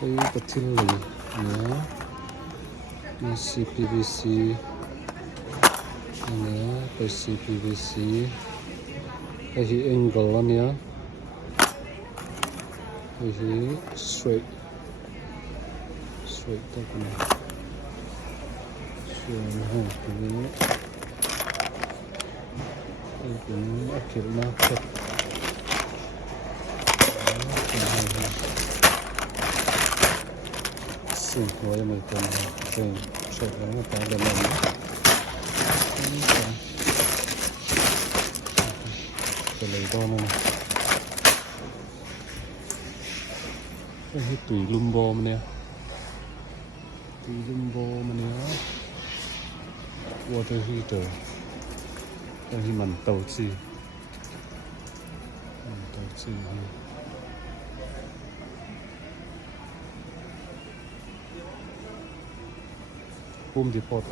cái bật thiên lì nữa nó CPVC nữa cái CPVC cái hi angle nữa cái hi straight đó cái này straight ha cái này cái cũng kiểu nó thật xin lỗi mình cần tiền sợi nó phải là mình cái này to này cái tùy lumbo mà nè tùy lumbo mà nè water heater cái gì mình tàu chi Home Depot